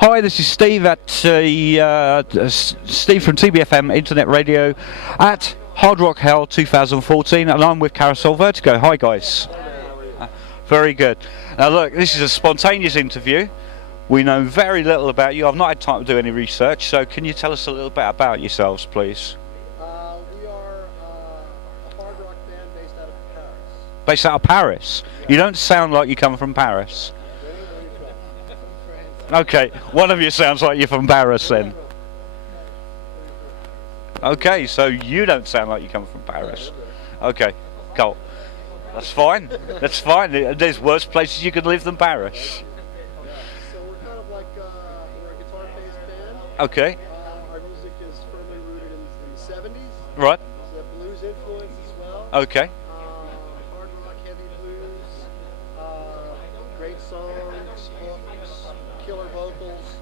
Hi, this is Steve Steve from TBFM Internet Radio at Hard Rock Hell 2014, and I'm with Carousel Vertigo. Hi guys. Very good. Now look, this is a spontaneous interview. We know very little about you. I've not had time to do any research, so can you tell us a little bit about yourselves, please? We are a hard rock band based out of Paris. Based out of Paris? You don't sound like you come from Paris. Okay, one of you sounds like you're from Paris then. Okay, so you don't sound like you come from Paris. Okay, cool. That's fine. That's fine. There's worse places you could live than Paris. So we're kind of like we're a guitar-based band. Okay. Our music is firmly rooted in the 70s. Right. There's a blues influence as well. Okay. Hard rock, heavy blues, great songs, hooks, killer vocals,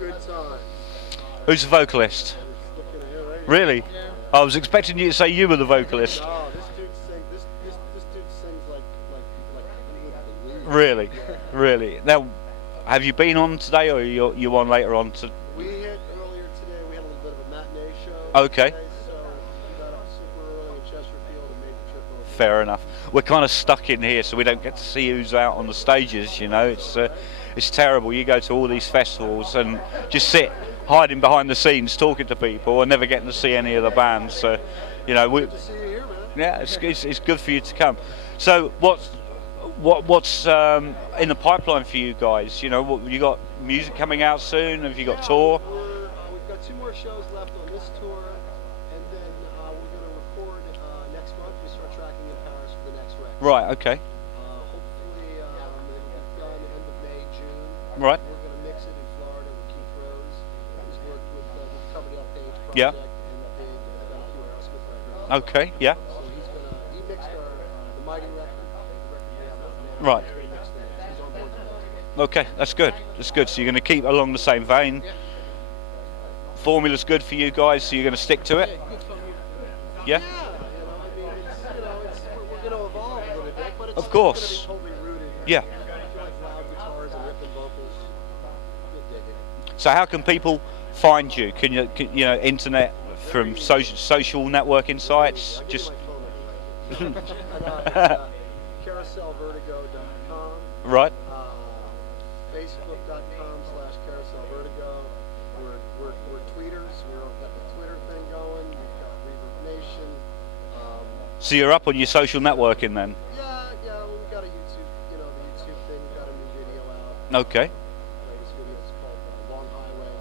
good time. Who's the vocalist? Looking at you, right? Really? Yeah. I was expecting you to say you were the vocalist. No, this dude sings like you would believe. Really? Really? Now, have you been on today, or you on later on? We hit earlier today. We had a little bit of a matinee show. Okay. Today, so we got up super early in Chesterfield and made the trip over. Fair enough. We're kind of stuck in here, so we don't get to see who's out on the stages. You know, it's terrible. You go to all these festivals and just sit hiding behind the scenes, talking to people, and never getting to see any of the bands. So, you know, Good to see you here, man. yeah, it's good for you to come. So, what's in the pipeline for you guys? You know, you got music coming out soon? Have you got tour? We've got 2 more shows left on this tour, and then we're going to record next month. We start tracking in Paris for the next record. Right. Okay. Hopefully, it'll be done end of May, June. Right. We're going to mix it in Florida with Keith Rose, who's worked with the Covered Up Page project Yeah. and did done a few Aerosmith records. Okay. Yeah. So he mixed the Mighty record, the record we have out now. Right. He's gonna mix it. He's on board with that. Okay. That's good. That's good. So you're going to keep along the same vein. Formula's good for you guys, so you're going to stick to it. Yeah. Yeah, we're going to evolve a little bit, but it's Of course. going to be totally rooted. Yeah. If you like loud guitars and ripping vocals, you'll dig it. So how can people find you? Can you internet from social networking sites? I'll give Just you my phone number. CarouselVertigo.com. right. Facebook.com/CarouselVertigo. We're tweeters. We've got the Twitter thing going. We've got Reverb Nation. So you're up on your social networking then? Yeah. We've got a YouTube. The YouTube thing. We've got a new video out. Okay. Latest video is called Long Highway,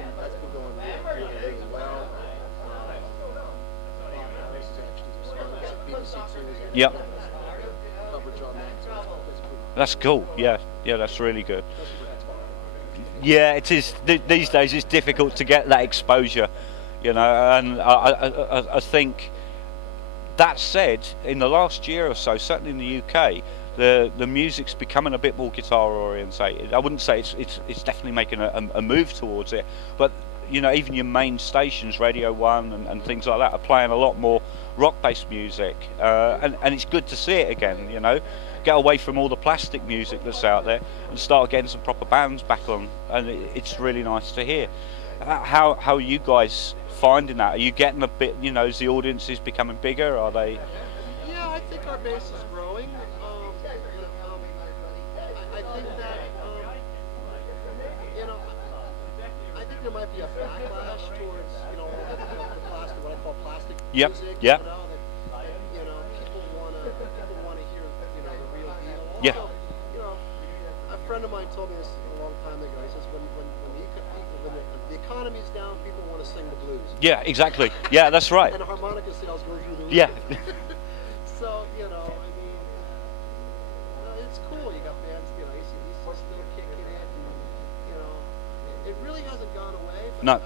and that's been going really well. Bob Harris is actually BBC Two. Yep. Coverage on that. So that's pretty. That's cool. Yeah, that's really good. Yeah, it is. These days it's difficult to get that exposure, and I think, that said, in the last year or so, certainly in the UK, the music's becoming a bit more guitar orientated. I wouldn't say it's definitely making a move towards it, but even your main stations, Radio 1 and things like that, are playing a lot more rock-based music, and it's good to see it again. Get away from all the plastic music that's out there and start getting some proper bands back on, and it's really nice to hear. How are you guys finding that? Are you getting a bit, is the audience is becoming bigger? Are they? Yeah, I think our base is growing. I think that I think there might be a backlash towards the plastic, what I call plastic Yep. music. Yep. That people want to hear the real deal. Also, Yeah. A friend of mine told me this a long time ago. He says when the economy's down, people want to sing the blues. Yeah, exactly. Yeah, that's right. And harmonica sales go through the roof. Yeah. So, it's cool. You got bands, AC/DC still kicking it. And, it really hasn't gone away. But No. I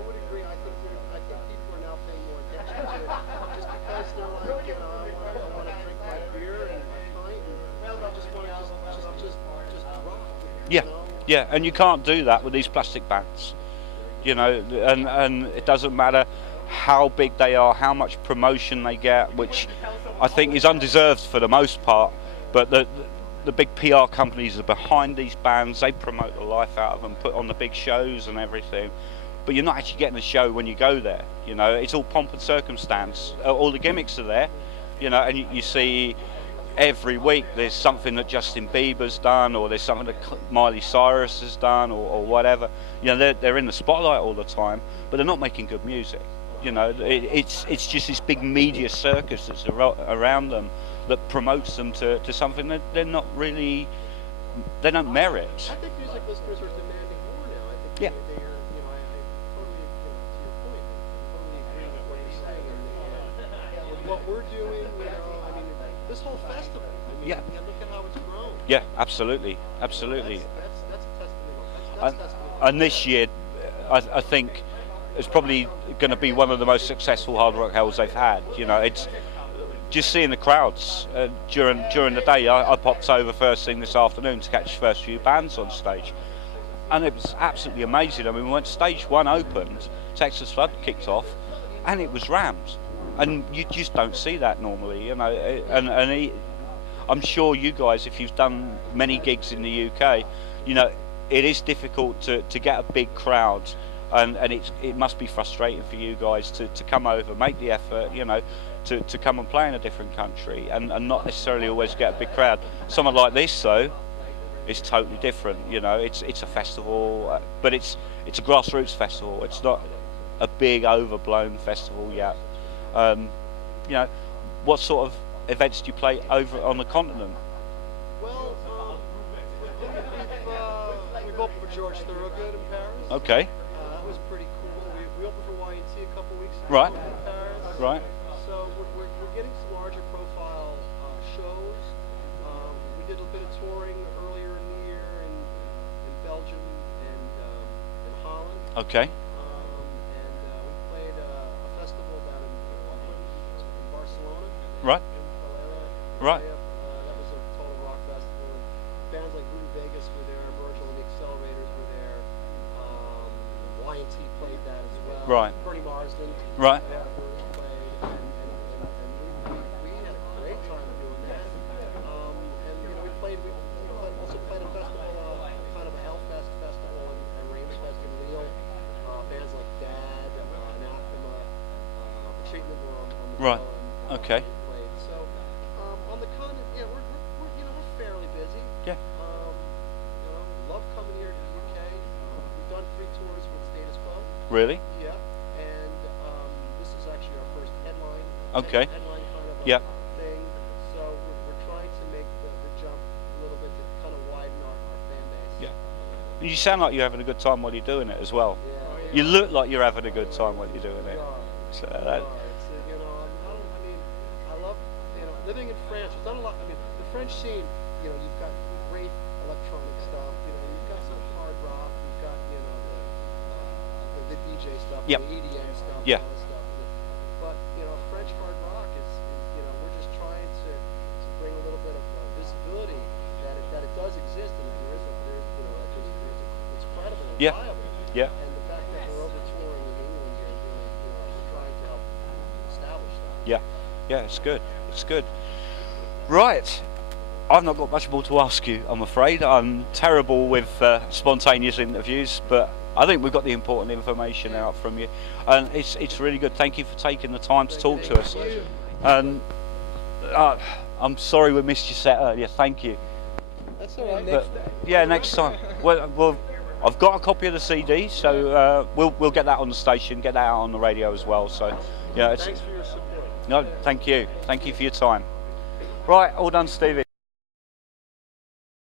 would agree. I think people are now paying more attention to it just because they're like, I want to drink my beer and my pint, and I just want to just rock. Yeah. Yeah, and you can't do that with these plastic bands, and it doesn't matter how big they are, how much promotion they get, which I think is undeserved for the most part. But the big PR companies are behind these bands. They promote the life out of them, put on the big shows and everything. But you're not actually getting a show when you go there. You know, it's all pomp and circumstance. All the gimmicks are there. You know, and you see every week there's something that Justin Bieber's done, or there's something that Miley Cyrus has done, or whatever. You know, they're in the spotlight all the time, but they're not making good music. You know, it's just this big media circus that's around them that promotes them to something that they're not really, they don't merit. I think music listeners are demanding more now. I think Yeah. they are, you know, I totally, to your point, I totally agree with what you're saying. And with what we're doing, you know, I mean, this whole festival, I mean, Yeah. look at how it's grown. Yeah, absolutely, absolutely. That's a testament. That's testament. And this year, I think it's probably going to be one of the most successful hard rock hells they've had. You know, it's just seeing the crowds during the day. I popped over first thing this afternoon to catch the first few bands on stage, and it was absolutely amazing. I mean, when stage one opened, Texas Flood kicked off, and it was rammed, and you just don't see that normally. You know, I'm sure you guys, if you've done many gigs in the UK, you know, it is difficult to get a big crowd. And it must be frustrating for you guys to come over, make the effort, you know, to come and play in a different country and not necessarily always get a big crowd. Something like this, though, is totally different. You know, it's a festival, but it's a grassroots festival. It's not a big overblown festival yet. You know, what sort of events do you play over on the continent? Well, we've opened for George Thorogood in Paris. Okay. That was pretty cool. We opened for YNT a couple weeks ago Right. in Paris. Right. So we're getting some larger profile shows. We did a bit of touring earlier in the year in Belgium and in Holland. Okay. And we played a festival down in Barcelona. Right. Right. That was a total rock festival. Bands like Voodoo Vegas were there, Virgil and the Accelerators were there. YNT played that as well. Right. Bernie Marsden. Right. Played, and we had a great time doing that. And you know, we also played a festival, kind of a Hellfest festival, and Rainfest in Lille. Bands like Dad, Anathema, Treatment were on the Right. bill, and Okay. played. So on the continent, yeah, we're you know, we're fairly busy. Yeah. You know, love coming here to the UK. We've done 3 tours with Status Quo. Really? Yeah, and this is actually our first headline. Okay. Headline kind of Yeah. thing. So we're trying to make the jump a little bit to kind of widen our fan base. Yeah. You sound like you're having a good time while you're doing it as well. Yeah. You look like you're having a good time while you're doing We it. are. So We that, are. It's, you know, I mean, I love, you know, living in France. There's not a lot. I mean, the French scene. You know, you've got great electronic stuff. You know, you've got some hard rock. You've got, you know, the DJ stuff, Yep. the EDM stuff, Yeah. all this stuff. But you know, French hard rock is you know, we're just trying to bring a little bit of visibility that it does exist, and there's you know, it's credible and Yeah. viable. yeah. And the fact that we're over touring in England here really, you know, is trying to help establish that. Yeah, yeah, it's good. It's good. Right, I've not got much more to ask you, I'm afraid. I'm terrible with spontaneous interviews, but I think we've got the important information out from you, and it's really good. Thank you for taking the time to talk to us. And I'm sorry we missed your set earlier. Thank you. That's all right. But yeah, next time. Well, I've got a copy of the CD, so we'll get that on the station, get that out on the radio as well. So yeah, Thanks for your support. no, thank you for your time. Right, all done, Stevie.